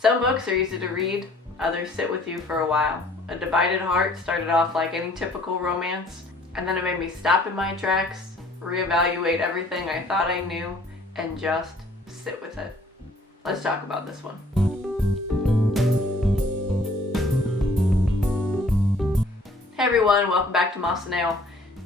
Some books are easy to read, others sit with you for a while. A Divided Heart started off like any typical romance, and then it made me stop in my tracks, reevaluate everything I thought I knew, and just sit with it. Let's talk about this one. Hey everyone, welcome back to Moss&Ale.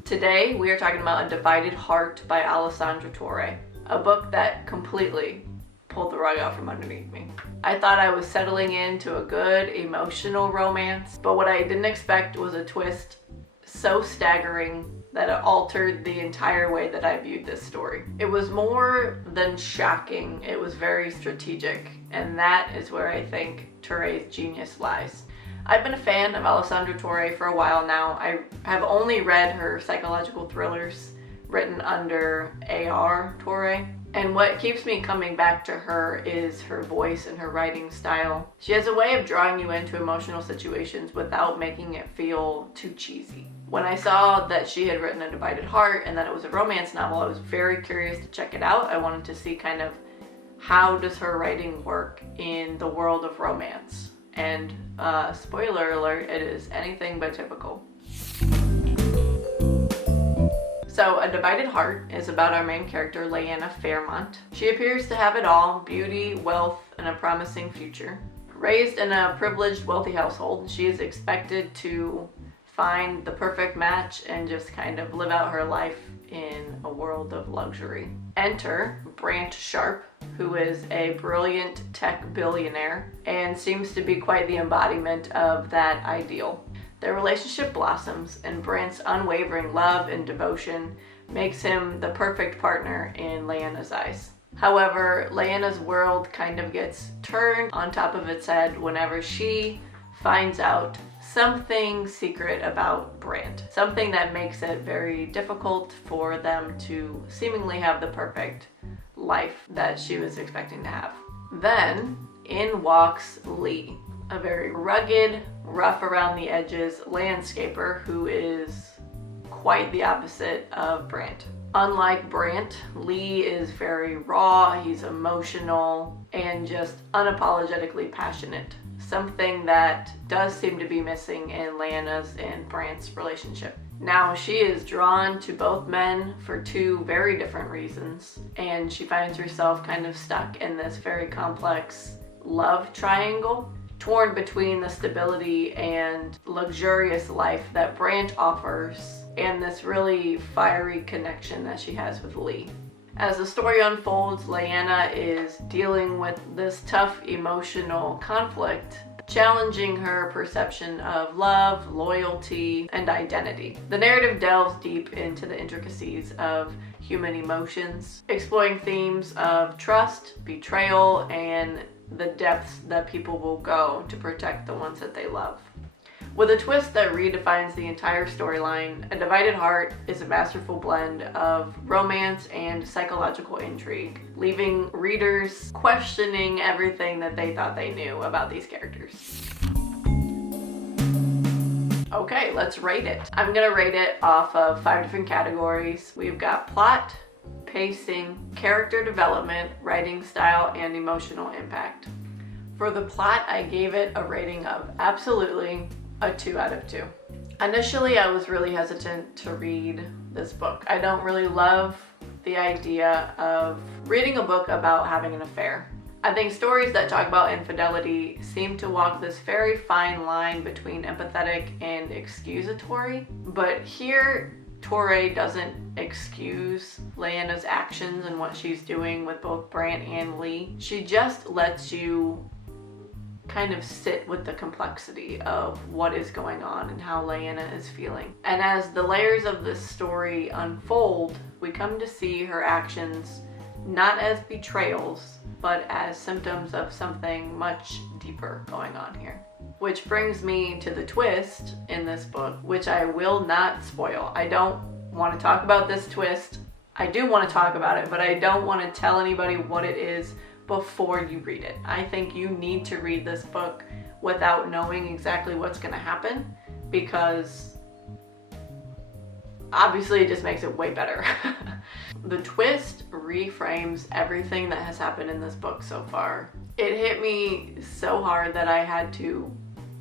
Today we are talking about A Divided Heart by Alessandra Torre, a book that completely pulled the rug out from underneath me. I thought I was settling into a good emotional romance, but what I didn't expect was a twist so staggering that it altered the entire way that I viewed this story. It was more than shocking, it was very strategic, and that is where I think Torre's genius lies. I've been a fan of Alessandra Torre for a while now. I have only read her psychological thrillers written under A.R. Torre. And what keeps me coming back to her is her voice and her writing style. She has a way of drawing you into emotional situations without making it feel too cheesy. When I saw that she had written A Divided Heart and that it was a romance novel, I was very curious to check it out. I wanted to see kind of how does her writing work in the world of romance. And spoiler alert, it is anything but typical. So, A Divided Heart is about our main character, Leanna Fairmont. She appears to have it all: beauty, wealth, and a promising future. Raised in a privileged, wealthy household, she is expected to find the perfect match and just kind of live out her life in a world of luxury. Enter Brant Sharp, who is a brilliant tech billionaire and seems to be quite the embodiment of that ideal. Their relationship blossoms, and Brant's unwavering love and devotion makes him the perfect partner in Leanna's eyes. However, Leanna's world kind of gets turned on top of its head whenever she finds out something secret about Brant. Something that makes it very difficult for them to seemingly have the perfect life that she was expecting to have. Then, in walks Lee, a very rugged, rough around the edges landscaper who is quite the opposite of Brant. Unlike Brant, Lee is very raw, he's emotional, and just unapologetically passionate. Something that does seem to be missing in Leanna's and Brant's relationship. Now, she is drawn to both men for two very different reasons, and she finds herself kind of stuck in this very complex love triangle, torn between the stability and luxurious life that Brant offers and this really fiery connection that she has with Lee. As the story unfolds, Leanna is dealing with this tough emotional conflict, challenging her perception of love, loyalty, and identity. The narrative delves deep into the intricacies of human emotions, exploring themes of trust, betrayal, and the depths that people will go to protect the ones that they love. With a twist that redefines the entire storyline, A Divided Heart is a masterful blend of romance and psychological intrigue, leaving readers questioning everything that they thought they knew about these characters. Okay, let's rate it. I'm gonna rate it off of 5 different categories. We've got plot, pacing, character development, writing style, and emotional impact. For the plot, I gave it a rating of absolutely a 2 out of 2. Initially, I was really hesitant to read this book. I don't really love the idea of reading a book about having an affair. I think stories that talk about infidelity seem to walk this very fine line between empathetic and excusatory, but here Torre doesn't excuse Leanna's actions and what she's doing with both Brant and Lee. She just lets you kind of sit with the complexity of what is going on and how Leanna is feeling. And as the layers of this story unfold, we come to see her actions not as betrayals, but as symptoms of something much deeper going on here. Which brings me to the twist in this book, which I will not spoil. I don't want to talk about this twist. I do want to talk about it, but I don't want to tell anybody what it is before you read it. I think you need to read this book without knowing exactly what's going to happen, because obviously it just makes it way better. The twist reframes everything that has happened in this book so far It hit me so hard that I had to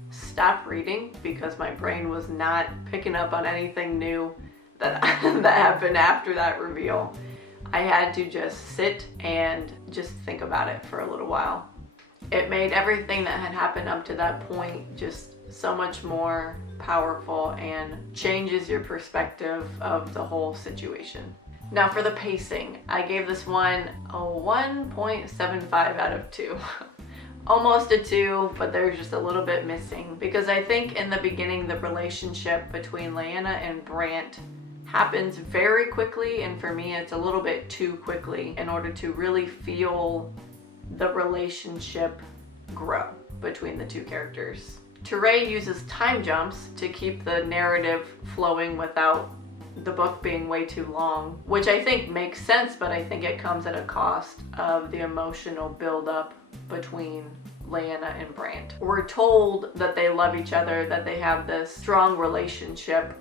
stop reading because my brain was not picking up on anything new that that happened after that reveal. I had to just sit and just think about it for a little while. It made everything that had happened up to that point just so much more powerful and changes your perspective of the whole situation. Now for the pacing, I gave this one a 1.75 out of 2. Almost a 2, but there's just a little bit missing because I think in the beginning the relationship between Lyanna and Brant happens very quickly, and for me it's a little bit too quickly in order to really feel the relationship grow between the two characters. Teray uses time jumps to keep the narrative flowing without the book being way too long, which I think makes sense, but I think it comes at a cost of the emotional buildup between Lyanna and Brant. We're told that they love each other, that they have this strong relationship,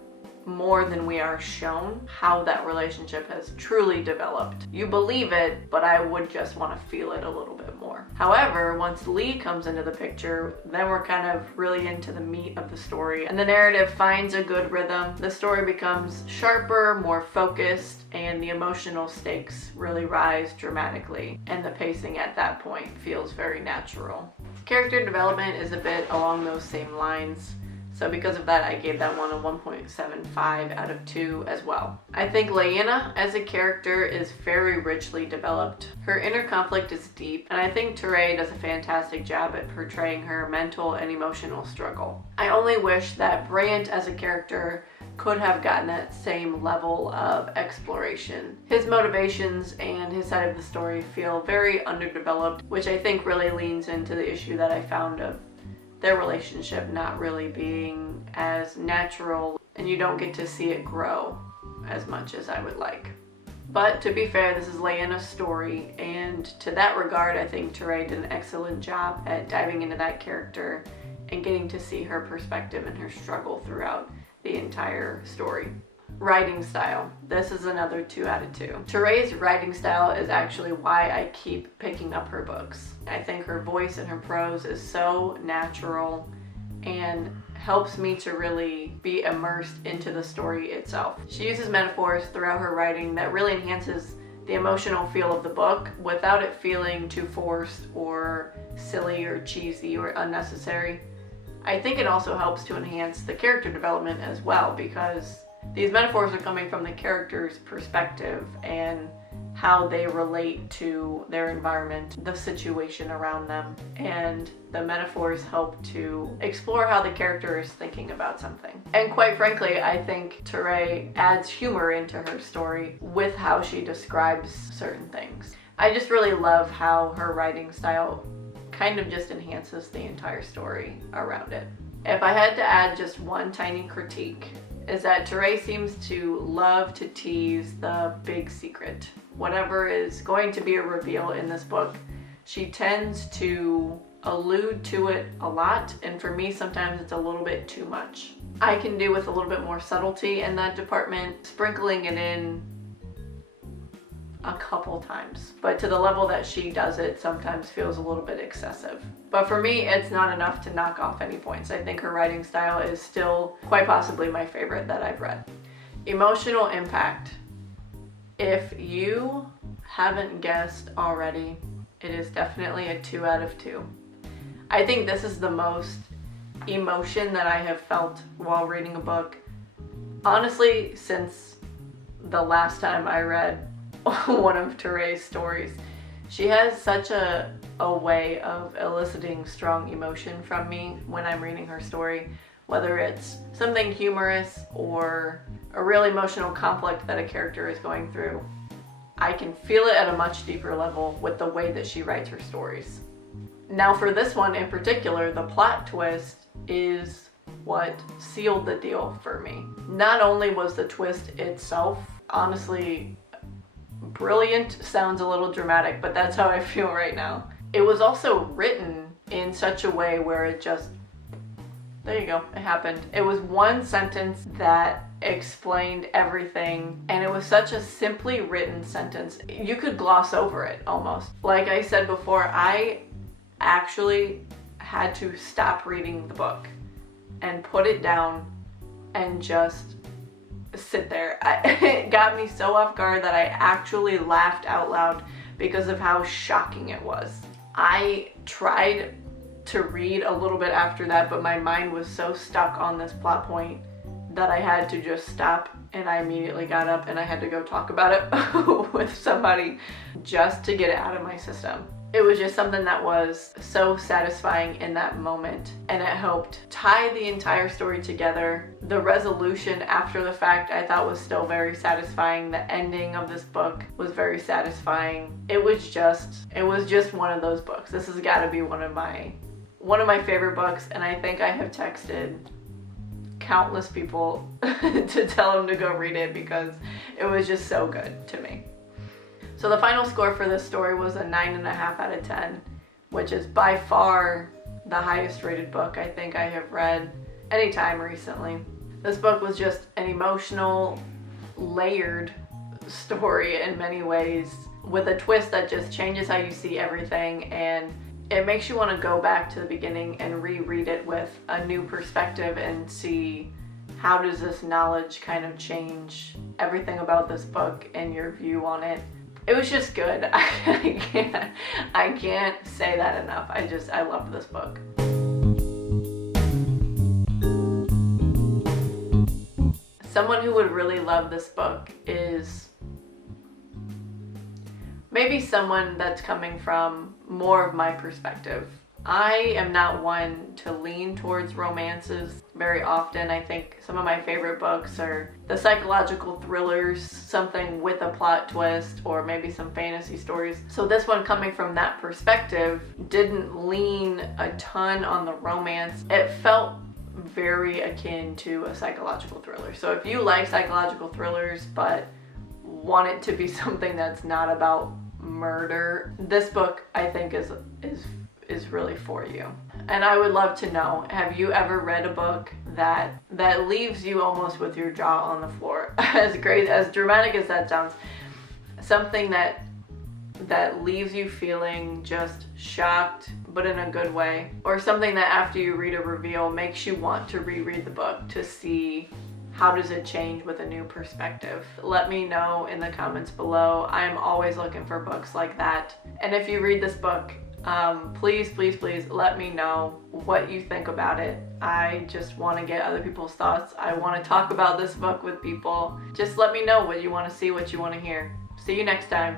more than we are shown how that relationship has truly developed. You believe it, but I would just want to feel it a little bit more. However, once Lee comes into the picture, then we're kind of really into the meat of the story, and the narrative finds a good rhythm. The story becomes sharper, more focused, and the emotional stakes really rise dramatically, and the pacing at that point feels very natural. Character development is a bit along those same lines. So because of that, I gave that one a 1.75 out of 2 as well. I think Lyanna as a character is very richly developed. Her inner conflict is deep, and I think Teray does a fantastic job at portraying her mental and emotional struggle. I only wish that Brant as a character could have gotten that same level of exploration. His motivations and his side of the story feel very underdeveloped, which I think really leans into the issue that I found of their relationship not really being as natural, and you don't get to see it grow as much as I would like. But to be fair, this is Lyanna's story, and to that regard, I think Teray did an excellent job at diving into that character and getting to see her perspective and her struggle throughout the entire story. Writing style. This is another 2 out of 2. Teray's writing style is actually why I keep picking up her books. I think her voice and her prose is so natural and helps me to really be immersed into the story itself. She uses metaphors throughout her writing that really enhances the emotional feel of the book without it feeling too forced or silly or cheesy or unnecessary. I think it also helps to enhance the character development as well, because these metaphors are coming from the character's perspective and how they relate to their environment, the situation around them, and the metaphors help to explore how the character is thinking about something. And quite frankly, I think Teray adds humor into her story with how she describes certain things. I just really love how her writing style kind of just enhances the entire story around it. If I had to add just one tiny critique, is that Teray seems to love to tease the big secret. Whatever is going to be a reveal in this book, she tends to allude to it a lot, and for me sometimes it's a little bit too much. I can do with a little bit more subtlety in that department, sprinkling it in a couple times, but to the level that she does it sometimes feels a little bit excessive. But for me, it's not enough to knock off any points. I think her writing style is still quite possibly my favorite that I've read. Emotional impact. If you haven't guessed already, it is definitely a 2 out of 2. I think this is the most emotion that I have felt while reading a book, honestly, since the last time I read one of Teray's stories. She has such a way of eliciting strong emotion from me when I'm reading her story, whether it's something humorous or a real emotional conflict that a character is going through. I can feel it at a much deeper level with the way that she writes her stories. Now for this one in particular, the plot twist is what sealed the deal for me. Not only was the twist itself honestly brilliant, sounds a little dramatic, but that's how I feel right now. It was also written in such a way where it just, there you go, it happened. It was one sentence that explained everything, and it was such a simply written sentence. You could gloss over it almost. Like I said before, I actually had to stop reading the book and put it down and just sit there. It got me so off guard that I actually laughed out loud because of how shocking it was. I tried to read a little bit after that, but my mind was so stuck on this plot point that I had to just stop, and I immediately got up and I had to go talk about it with somebody just to get it out of my system. It was just something that was so satisfying in that moment, and it helped tie the entire story together. The resolution after the fact I thought was still very satisfying. The ending of this book was very satisfying. It was just one of those books. This has got to be one of my favorite books, and I think I have texted countless people to tell them to go read it because it was just so good to me. So the final score for this story was a 9.5 out of 10, which is by far the highest rated book I think I have read anytime recently. This book was just an emotional, layered story in many ways, with a twist that just changes how you see everything, and it makes you want to go back to the beginning and reread it with a new perspective and see how does this knowledge kind of change everything about this book and your view on it. It was just good. I can't say that enough. I love this book. Someone who would really love this book is maybe someone that's coming from more of my perspective. I am not one to lean towards romances very often. I think some of my favorite books are the psychological thrillers, something with a plot twist, or maybe some fantasy stories. So this one, coming from that perspective, didn't lean a ton on the romance. It felt very akin to a psychological thriller. So if you like psychological thrillers but want it to be something that's not about murder, this book I think is really for you. And I would love to know, have you ever read a book that leaves you almost with your jaw on the floor? As dramatic as that sounds, something that leaves you feeling just shocked, but in a good way, or something that after you read a reveal makes you want to reread the book to see how does it change with a new perspective. Let me know in the comments below. I am always looking for books like that. And if you read this book, please let me know what you think about it. I just want to get other people's thoughts. I want to talk about this book with people. Just let me know what you want to see, what you want to hear. See you next time.